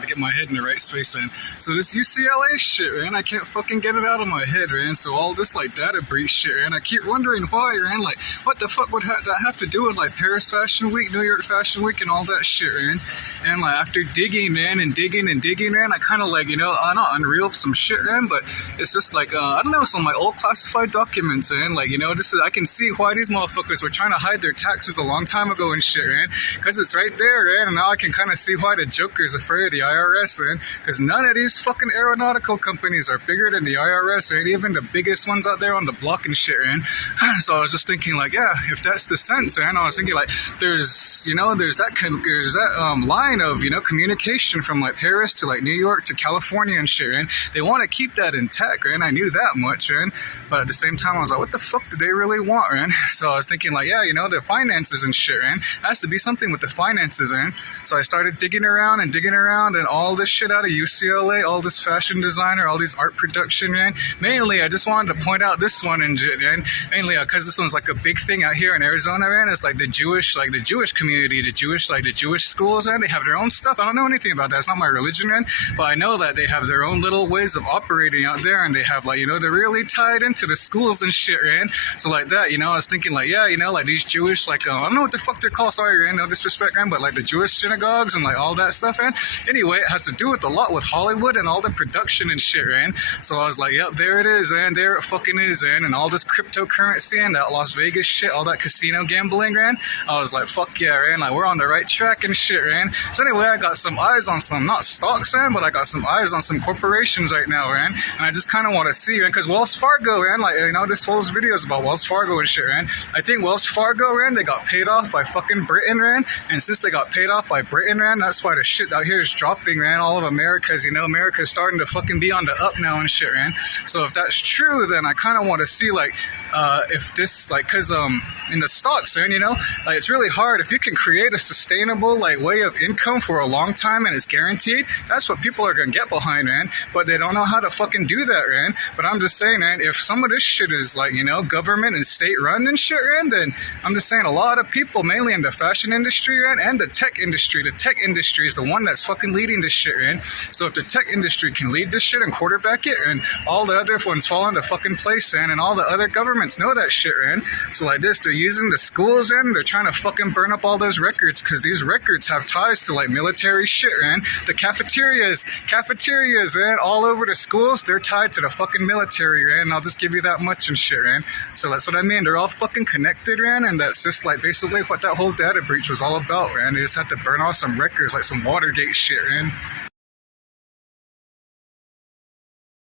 to get my head in the right space, man. So this UCLA shit, man, I can't fucking get it out of my head, man. So all this like data breach shit, man, I keep wondering why, man. Like, what the fuck would that have to do with like Paris Fashion Week, New York Fashion Week, and all that shit, man? And like after digging, man, and digging, man, I kind of like, I'm not unreal of some shit, man, but it's just like, I don't know, some of my old classified documents, man. Like, this is, I can see why these motherfuckers were trying to hide their taxes a long time ago and shit, man. Because it's right there, man, and now I can kind of see why the Joker's afraid of the IRS, man, because none of these fucking aeronautical companies are bigger than the IRS, right? Even the biggest ones out there on the block and shit, man. So I was just thinking, like, yeah, if that's the sense, man, I was thinking, like, there's that line of, communication from, like, Paris to, like, New York to California and shit, man. They want to keep that intact, man. I knew that much, man. But at the same time, I was like, what the fuck do they really want, man? So I was thinking, like, yeah, the finances and shit, man. Has to be something with the finances, man. So I started digging around and all this shit out of UCLA, all this fashion designer, all these art production, man. Mainly, I just wanted to point out this one, and mainly because this one's like a big thing out here in Arizona, man. It's like the Jewish community, the Jewish schools, man. They have their own stuff. I don't know anything about that. It's not my religion, man. But I know that they have their own little ways of operating out there, and they have like, they're really tied into the schools and shit, man. So like that, I was thinking like, yeah, like these Jewish, like, I don't know what the fuck they're called. Sorry, man, no disrespect, man, but like the Jewish synagogues and like all that stuff, man. Anyway, it has to do with a lot with Hollywood and all the production and shit, man. So I was like, yep, there it is, man. There it fucking is, man. And all this cryptocurrency and that Las Vegas shit, all that casino gambling, man. I was like, fuck yeah, man. Like, we're on the right track and shit, man. So anyway, I got some eyes on some, not stocks, man, but I got some eyes on some corporations right now, man. And I just kind of want to see, man, because Wells Fargo, man, like, this whole video is about Wells Fargo and shit, man. I think Wells Fargo, man, they got paid off by fucking Britain, man. And since they got paid off by Britain, man, that's why the shit out here is dropping, man. All of America's, America's starting to fucking be on the up now and shit, man. So if that's true, then I kind of want to see, like, if this, like, because in the stocks, man, like, it's really hard. If you can create a sustainable, like, way of income for a long time and it's guaranteed, that's what people are gonna get behind, man. But they don't know how to fucking do that, man. But I'm just saying, man, if some of this shit is, like, government and state run and shit, man, then I'm just saying a lot of people, mainly in the fashion industry, man, and the tech industry is the one that's fucking leading this shit, man. So if the tech industry can lead this shit and quarterback it, and all the other ones fall into fucking place, man, and all the other governments know that shit, man. So like this, they're using the schools, man. They're trying to fucking burn up all those records, because these records have ties to like military shit, man. The cafeterias, man, all over the schools, they're tied to the fucking military, man. I'll just give you that much and shit, man. So that's what I mean. They're all fucking connected, man, and that's just like basically what that whole data breach was all about, man. They just had to burn off some records, like some Watergate shit, man.